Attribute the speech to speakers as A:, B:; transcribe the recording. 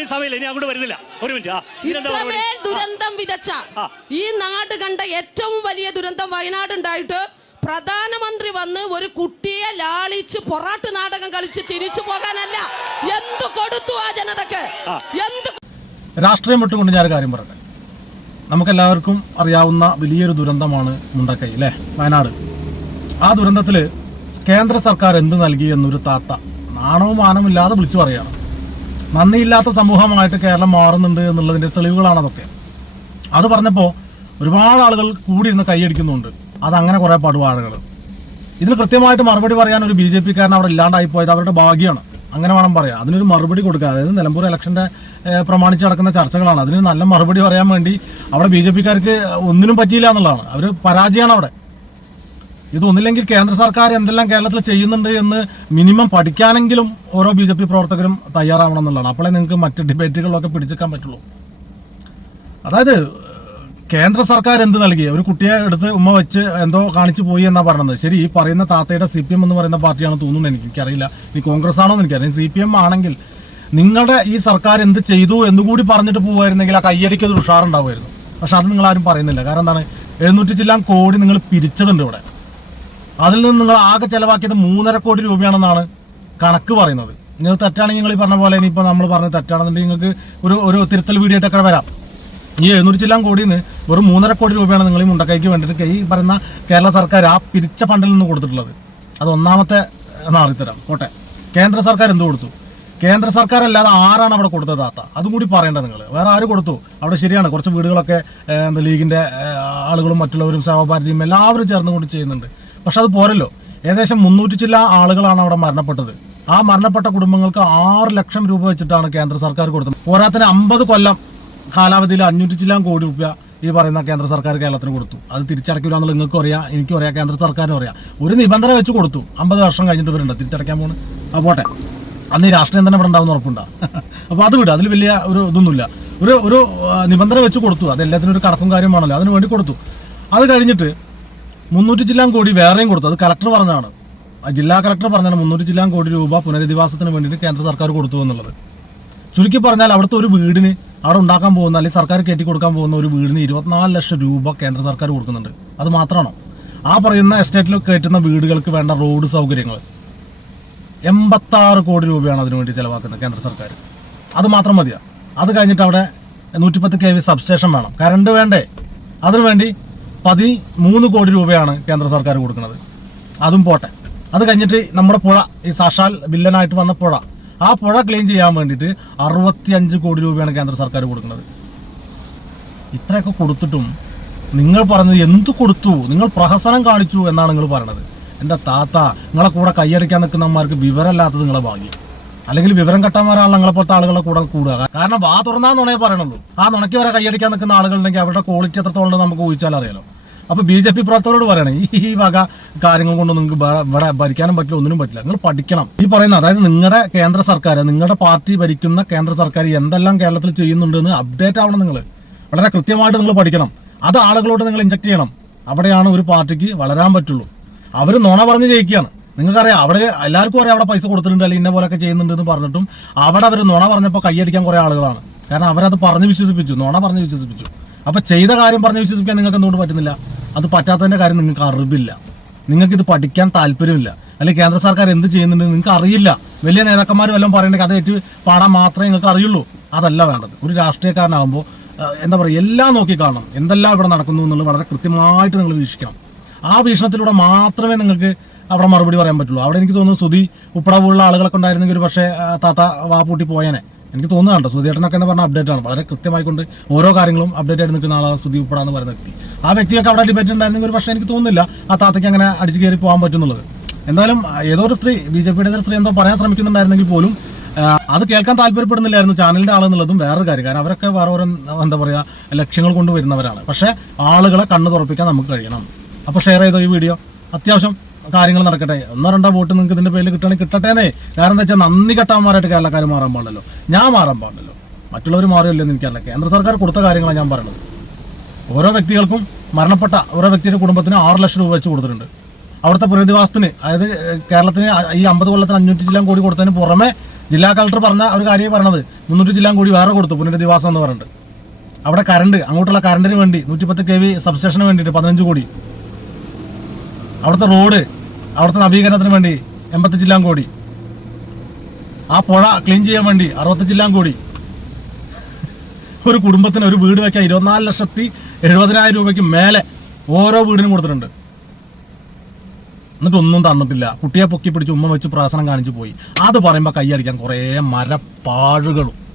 A: ഇനി സമയമില്ല. ഇനി അങ്ങോട്ട് വരുന്നില്ല. ഒരു മിനിറ്റ്. ആ ഇതെന്താ മറുപടി
B: ഇത്രമേൽ ദുരന്തം വിതച്ച
A: ആ.
B: ഈ നാട് കണ്ട ഏറ്റവും വലിയ ദുരന്തം വയനാട് ഉണ്ടായിട്ട് പ്രധാനമന്ത്രി വന്ന് ഒരു കുട്ടിയെ ലാളിച്ച് പൊറാട്ട് നാടകം കളിച്ച് തിരിച്ചു പോകാനല്ല. എന്തു കൊടുത്തു ആ ജനതക്ക്?
A: ആ.
B: എന്ത്
C: രാഷ്ട്രീയം വിട്ടുകൊണ്ട് ഞാനൊരു കാര്യം പറയട്ടെ? നമുക്കെല്ലാവർക്കും അറിയാവുന്ന വലിയൊരു ദുരന്തമാണ് മുണ്ടക്കൈ അല്ലേ? വയനാട്. ആ ദുരന്തത്തിൽ കേന്ദ്ര സർക്കാർ എന്ത് നൽകി എന്നൊരു താത്ത നാണവും മാനവും ഇല്ലാതെ വിളിച്ചു പറയുകയാണ്. നന്ദിയില്ലാത്ത സമൂഹമായിട്ട് കേരളം മാറുന്നുണ്ട് എന്നുള്ളതിന്റെ തെളിവുകളാണ് അതൊക്കെ. അത് പറഞ്ഞപ്പോൾ ഒരുപാട് ആളുകൾ കൂടി ഇരുന്ന് കൈയടിക്കുന്നുണ്ട്. അതങ്ങനെ കുറേ ആളുകൾ. ഇതിന് കൃത്യമായിട്ട് മറുപടി പറയാൻ ഒരു ബി ജെ പിക്കാരൻ അവിടെ ഇല്ലാണ്ടായി പോയത് അവരുടെ ഭാഗ്യമാണ്. അങ്ങനെ വേണം പറയാം അതിനൊരു മറുപടി കൊടുക്കുക. അതായത് നിലമ്പൂർ ഇലക്ഷന്റെ പ്രമാണിച്ച് നടക്കുന്ന ചർച്ചകളാണ്. അതിന് നല്ല മറുപടി പറയാൻ വേണ്ടി അവിടെ ബി ജെ പിക്കാർക്ക് ഒന്നിനും പറ്റിയില്ല എന്നുള്ളതാണ്. അവർ പരാജയമാണ് അവിടെ. ഇതൊന്നില്ലെങ്കിൽ കേന്ദ്ര സർക്കാർ എന്തെല്ലാം കേരളത്തിൽ ചെയ്യുന്നുണ്ട് എന്ന് മിനിമം പഠിക്കാനെങ്കിലും ഓരോ ബി ജെ പി പ്രവർത്തകരും തയ്യാറാവണം എന്നുള്ളതാണ്. അപ്പോഴേ നിങ്ങൾക്ക് മറ്റ് ഡിബേറ്റുകളിലൊക്കെ പിടിച്ചെടുക്കാൻ പറ്റുള്ളൂ. അതായത് കേന്ദ്ര സർക്കാർ എന്ത് നൽകി? ഒരു കുട്ടിയെ എടുത്ത് ഉമ്മ വെച്ച് എന്തോ കാണിച്ചു പോയി എന്നാ പറയുന്നത് ശരി ഈ പറയുന്ന താത്തയുടെ സി പി എം എന്ന് പറയുന്ന പാർട്ടിയാണ് തോന്നുന്നത് എനിക്ക് എനിക്കറിയില്ല. ഇനി കോൺഗ്രസ് ആണോ എന്ന് എനിക്കറിയാം സി പി എം ആണെങ്കിൽ നിങ്ങളുടെ ഈ സർക്കാർ എന്ത് ചെയ്തു എന്നുകൂടി പറഞ്ഞിട്ട് പോകുമായിരുന്നെങ്കിൽ ആ കയ്യടിക്ക് ഒരു ഉഷാറുണ്ടാവുമായിരുന്നു. പക്ഷെ അത് നിങ്ങൾ ആരും പറയുന്നില്ല. കാരണം എന്താണ്? എഴുന്നൂറ്റി ചില്ലാം കോടി നിങ്ങൾ പിരിച്ചതുണ്ട് ഇവിടെ. അതിൽ നിന്ന് നിങ്ങൾ ആകെ ചെലവാക്കിയത് മൂന്നര കോടി രൂപയാണെന്നാണ് കണക്ക് പറയുന്നത്. നിങ്ങൾ തെറ്റാണെങ്കിൽ നിങ്ങൾ പറഞ്ഞ പോലെ ഇനിയിപ്പോൾ നമ്മൾ പറഞ്ഞ തെറ്റാണെന്നുണ്ടെങ്കിൽ നിങ്ങൾക്ക് ഒരു ഒരു തിരുത്തൽ വീഡിയോ ആയിട്ടൊക്കെ വരാം. ഈ എഴുന്നൂറ്റി ചില്ലാം കോടിയിൽ നിന്ന് വെറും മൂന്നര കോടി രൂപയാണ് നിങ്ങൾ ഈ മുണ്ടക്കൈക്ക് വേണ്ടിയിട്ട് ഈ പറയുന്ന കേരള സർക്കാർ ആ പിരിച്ച ഫണ്ടിൽ നിന്ന് കൊടുത്തിട്ടുള്ളത്. അത് ഒന്നാമത്തെ നാളിത്തരം കോട്ടെ കേന്ദ്ര സർക്കാർ എന്ത് കൊടുത്തു? കേന്ദ്ര സർക്കാർ അല്ലാതെ ആരാണ് അവിടെ കൊടുത്തത് താത്ത? അതും കൂടി പറയേണ്ടത് നിങ്ങൾ. വേറെ ആര് കൊടുത്തു? അവിടെ ശരിയാണ്. കുറച്ച് വീടുകളൊക്കെ എന്താ ലീഗിന്റെ ആളുകളും മറ്റുള്ളവരും സേവാഭാരതിയും എല്ലാവരും ചേർന്ന് ചേർന്നുകൊണ്ട് ചെയ്യുന്നുണ്ട്. പക്ഷെ അത് പോരല്ലോ. ഏകദേശം മുന്നൂറ്റി ചില ആളുകളാണ് അവിടെ മരണപ്പെട്ടത്. ആ മരണപ്പെട്ട കുടുംബങ്ങൾക്ക് ആറ് ലക്ഷം രൂപ വെച്ചിട്ടാണ് കേന്ദ്ര സർക്കാർ കൊടുത്തത്. പോരാത്തിന് അമ്പത് കൊല്ലം കാലാവധിയിൽ അഞ്ഞൂറ്റി ചില്ലാൻ കോടി രൂപ ഈ പറയുന്ന കേന്ദ്ര സർക്കാർ കേരളത്തിന് കൊടുത്തു. അത് തിരിച്ചടക്കില്ല എന്നുള്ള നിങ്ങൾക്കും അറിയാം എനിക്കും അറിയാം കേന്ദ്ര സർക്കാരിനും അറിയാം. ഒരു നിബന്ധന വെച്ച് കൊടുത്തു. അമ്പത് വർഷം കഴിഞ്ഞിട്ട് വരുന്നുണ്ട് തിരിച്ചടക്കാൻ പോണ്. ആ പോട്ടെ. അന്ന് ഈ രാഷ്ട്രീയം തന്നെ ഇവിടെ ഉണ്ടാവുന്ന ഉറപ്പുണ്ടാ. അപ്പോൾ അത് വിട്. അതിൽ വലിയ ഒരു ഇതൊന്നുമില്ല. ഒരു ഒരു നിബന്ധന വെച്ച് കൊടുത്തു. അത് എല്ലാത്തിനും ഒരു കണക്കും കാര്യമാണല്ലോ അതിന് വേണ്ടി കൊടുത്തു. അത് കഴിഞ്ഞിട്ട് മുന്നൂറ്റി ചില്ലാൻ കോടി വേറെയും കൊടുത്തു. അത് കളക്ടർ പറഞ്ഞാണ് ജില്ലാ കളക്ടർ പറഞ്ഞാണ് മുന്നൂറ്റി ചില്ലാൻ കോടി രൂപ പുനരധിവാസത്തിന് വേണ്ടിയിട്ട് കേന്ദ്ര സർക്കാർ കൊടുത്തു എന്നുള്ളത്. ചുരുക്കി പറഞ്ഞാൽ അവിടുത്തെ ഒരു വീടിന് അവിടെ ഉണ്ടാക്കാൻ പോകുന്ന അല്ലെങ്കിൽ സർക്കാർ കയറ്റി കൊടുക്കാൻ പോകുന്ന ഒരു വീടിന് ഇരുപത്തിനാല് ലക്ഷം രൂപ കേന്ദ്ര സർക്കാർ കൊടുക്കുന്നുണ്ട്. അത് മാത്രമാണോ? ആ പറയുന്ന എസ്റ്റേറ്റിൽ കയറ്റുന്ന വീടുകൾക്ക് വേണ്ട റോഡ് സൗകര്യങ്ങൾ എൺപത്താറ് കോടി രൂപയാണ് അതിനുവേണ്ടി ചിലവാക്കുന്നത് കേന്ദ്ര സർക്കാർ. അത് മാത്രം മതിയാ. അത് കഴിഞ്ഞിട്ട് അവിടെ നൂറ്റിപ്പത്ത് കെ വി സബ്സ്റ്റേഷൻ വേണം. കറണ്ട് വേണ്ടേ? അതിനുവേണ്ടി പതിമൂന്ന് കോടി രൂപയാണ് കേന്ദ്ര സർക്കാർ കൊടുക്കുന്നത്. അതും പോട്ടെ. അത് കഴിഞ്ഞിട്ട് നമ്മുടെ പുഴ ഈ സാക്ഷാൽ വില്ലനായിട്ട് വന്ന പുഴ. ആ പുഴ ക്ലീൻ ചെയ്യാൻ വേണ്ടിയിട്ട് അറുപത്തിയഞ്ച് കോടി രൂപയാണ് കേന്ദ്ര സർക്കാർ കൊടുക്കുന്നത്. ഇത്രയൊക്കെ കൊടുത്തിട്ടും നിങ്ങൾ പറഞ്ഞത് എന്ത് കൊടുത്തു? നിങ്ങൾ പ്രഹസനം കാണിച്ചു എന്നാണ് നിങ്ങൾ പറയണത്. എന്റെ താത്ത നിങ്ങളെ കൂടെ കൈയടിക്കാൻ നിൽക്കുന്നവന്മാർക്ക് വിവരമില്ലാത്തത് നിങ്ങളെ ഭാഗ്യം. അല്ലെങ്കിൽ വിവരം കെട്ടാന്മാരാണ് നിങ്ങളെ പോലത്തെ ആളുകളെ കൂടെ കൂടുക. കാരണം വാ തുറന്നാ നുണയെ പറയണുള്ളൂ. ആ നുണയ്ക്ക് വരെ കൈയടിക്കാൻ നിൽക്കുന്ന ആളുകളുണ്ടെങ്കിൽ അവരുടെ ക്വാളിറ്റി എത്രത്തോളം നമുക്ക് ഊഹിച്ചാൽ അറിയാലോ. അപ്പോൾ ബി ജെ പി പ്രവർത്തകരോട് പറയണേ ഈ വക കാര്യങ്ങൾ കൊണ്ട് നിങ്ങൾക്ക് ഇവിടെ ഭരിക്കാനും പറ്റില്ല ഒന്നിനും പറ്റില്ല. നിങ്ങൾ പഠിക്കണം. ഈ പറയുന്ന അതായത് നിങ്ങളുടെ കേന്ദ്ര സർക്കാർ നിങ്ങളുടെ പാർട്ടി ഭരിക്കുന്ന കേന്ദ്ര സർക്കാർ എന്തെല്ലാം കേരളത്തിൽ ചെയ്യുന്നുണ്ടെന്ന് അപ്ഡേറ്റ് ആവണം നിങ്ങൾ വളരെ കൃത്യമായിട്ട് നിങ്ങൾ പഠിക്കണം. അത് ആളുകളോട് നിങ്ങൾ ഇഞ്ചക്ട് ചെയ്യണം. അവിടെയാണ് ഒരു പാർട്ടിക്ക് വളരാൻ പറ്റുള്ളൂ. അവർ നുണ പറഞ്ഞ് ജയിക്കുകയാണ്. നിങ്ങൾക്കറിയാം അവിടെ എല്ലാവർക്കും അറിയാം അവിടെ പൈസ കൊടുത്തിട്ടുണ്ട് അല്ലെങ്കിൽ ഇന്ന പോലെയൊക്കെ ചെയ്യുന്നുണ്ട് എന്ന് പറഞ്ഞിട്ടും അവിടെ അവർ നുണ പറഞ്ഞപ്പോൾ കൈയടിക്കാൻ കുറേ ആളുകളാണ്. കാരണം അവരത് പറഞ്ഞ് വിശ്വസിപ്പിച്ചു നുണ പറഞ്ഞ് വിശ്വസിപ്പിച്ചു. അപ്പോൾ ചെയ്ത കാര്യം പറഞ്ഞ് വിശ്വസിപ്പിക്കാൻ നിങ്ങൾക്ക് എന്തുകൊണ്ട് പറ്റുന്നില്ല? അത് പറ്റാത്തതിന്റെ കാര്യം നിങ്ങൾക്ക് അറിവില്ല. നിങ്ങൾക്കിത് പഠിക്കാൻ താല്പര്യമില്ല. അല്ലെങ്കിൽ കേന്ദ്ര സർക്കാർ എന്ത് ചെയ്യുന്നുണ്ട് നിങ്ങൾക്ക് അറിയില്ല. വലിയ നേതാക്കന്മാർ വല്ലതും പറയണമെങ്കിൽ അത് ഏറ്റു പാടാൻ മാത്രമേ നിങ്ങൾക്ക് അറിയുള്ളൂ. അതല്ല വേണ്ടത്. ഒരു രാഷ്ട്രീയക്കാരനാകുമ്പോൾ എന്താ പറയുക എല്ലാം നോക്കി കാണണം. എന്തെല്ലാം ഇവിടെ നടക്കുന്നു എന്നുള്ളത് വളരെ കൃത്യമായിട്ട് നിങ്ങൾ വീക്ഷിക്കണം. ആ വീക്ഷണത്തിലൂടെ മാത്രമേ നിങ്ങൾക്ക് അവിടെ മറുപടി പറയാൻ പറ്റുള്ളൂ. അവിടെ എനിക്ക് തോന്നുന്നു സ്തുതി ഉപ്പട പോലുള്ള ആളുകളൊക്കെ ഉണ്ടായിരുന്നെങ്കിൽ ഒരു പക്ഷേ താത്ത വാപ്പൂട്ടി പോയനെ. എനിക്ക് തോന്നുന്നുണ്ട് സുധീട്ടനൊക്കെ എന്ന് പറഞ്ഞ അപ്ഡേറ്റ് ആണ്. വളരെ കൃത്യമായിക്കൊണ്ട് ഓരോ കാര്യങ്ങളും അപ്ഡേറ്റ് ആയിട്ട് നിൽക്കുന്ന ആളാണ് സ്തുതി ഉപ്പട എന്ന് പറയുന്ന വ്യക്തി. ആ വ്യക്തിയൊക്കെ അവിടെ ഡിബേറ്റ് ഉണ്ടായിരുന്നെങ്കിൽ ഒരു പക്ഷേ എനിക്ക് തോന്നുന്നില്ല ആ താത്തയ്ക്ക് അങ്ങനെ അടിച്ച് കയറി പോകാൻ പറ്റുന്നുള്ളത്. എന്തായാലും ഏതോ ഒരു സ്ത്രീ ബി ജെ പിയുടെ സ്ത്രീ എന്തോ പറയാൻ ശ്രമിക്കുന്നുണ്ടായിരുന്നെങ്കിൽ പോലും അത് കേൾക്കാൻ താല്പര്യപ്പെടുന്നില്ലായിരുന്നു ചാനലിന്റെ ആളെന്നുള്ളതും വേറൊരു കാര്യം. കാരണം അവരൊക്കെ വേറെ ഓരോ എന്താ പറയുക ലക്ഷ്യങ്ങൾ കൊണ്ടുവരുന്നവരാണ്. പക്ഷേ ആളുകളെ കണ്ണു തുറപ്പിക്കാൻ നമുക്ക് കഴിയണം. അപ്പോൾ ഷെയർ ചെയ്തോ ഈ വീഡിയോ അത്യാവശ്യം കാര്യങ്ങൾ നടക്കട്ടെ. ഒന്നോ രണ്ടോ വോട്ട് നിങ്ങൾക്ക് ഇതിന്റെ പേരിൽ കിട്ടണമെങ്കിൽ കിട്ടട്ടേന്നേ. കാരണം എന്താ വെച്ചാൽ നന്ദി കെട്ടാന്മാരായിട്ട് കേരളക്കാർ മാറാൻ പാടില്ലല്ലോ. ഞാൻ മാറാൻ പാടില്ലല്ലോ. മറ്റുള്ളവർ മാറിയല്ലോ എന്ന് എനിക്കറിയില്ല. കേന്ദ്ര സർക്കാർ കൊടുത്ത കാര്യങ്ങളാണ് ഞാൻ പറയുന്നത് ഓരോ വ്യക്തികൾക്കും മരണപ്പെട്ട ഓരോ വ്യക്തിയുടെ കുടുംബത്തിന് ആറ് ലക്ഷം രൂപ വെച്ച് കൊടുത്തിട്ടുണ്ട്. അവിടുത്തെ പുനരധിവാസത്തിന് അതായത് കേരളത്തിന് ഈ അമ്പത് കൊല്ലത്തിന് അഞ്ഞൂറ്റി ജില്ലാം കോടി കൊടുത്തതിന് പുറമെ ജില്ലാ കളക്ടർ പറഞ്ഞ ഒരു കാര്യം പറഞ്ഞത് മുന്നൂറ്റി ജില്ലാ കോടി വേറെ കൊടുത്തു പുനരധിവാസം എന്ന് പറഞ്ഞിട്ട്. അവിടെ കറണ്ട് അങ്ങോട്ടുള്ള കറണ്ടിന് വേണ്ടി നൂറ്റിപ്പത്ത് കെ വി സബ്സ്റ്റേഷന് വേണ്ടിയിട്ട് പതിനഞ്ച് കോടി. അവിടുത്തെ റോഡ് അവിടുത്തെ നവീകരണത്തിന് വേണ്ടി എൺപത്തി ജില്ലാം കോടി. ആ പുഴ ക്ലീൻ ചെയ്യാൻ വേണ്ടി അറുപത്തി ജില്ലാം കോടി. ഒരു കുടുംബത്തിന് ഒരു വീട് വെക്കാൻ ഇരുപത്തിനാല് ലക്ഷത്തി എഴുപതിനായിരം രൂപയ്ക്ക് മേലെ ഓരോ വീടിനും കൊടുത്തിട്ടുണ്ട്. എന്നിട്ട് ഒന്നും തന്നിട്ടില്ല. കുട്ടിയെ പൊക്കി പിടിച്ച് ഉമ്മ വെച്ച് പ്രാസനം കാണിച്ചു പോയി. അത് പറയുമ്പോൾ കൈയടിക്കാൻ കുറേ മരപ്പാഴുകളും.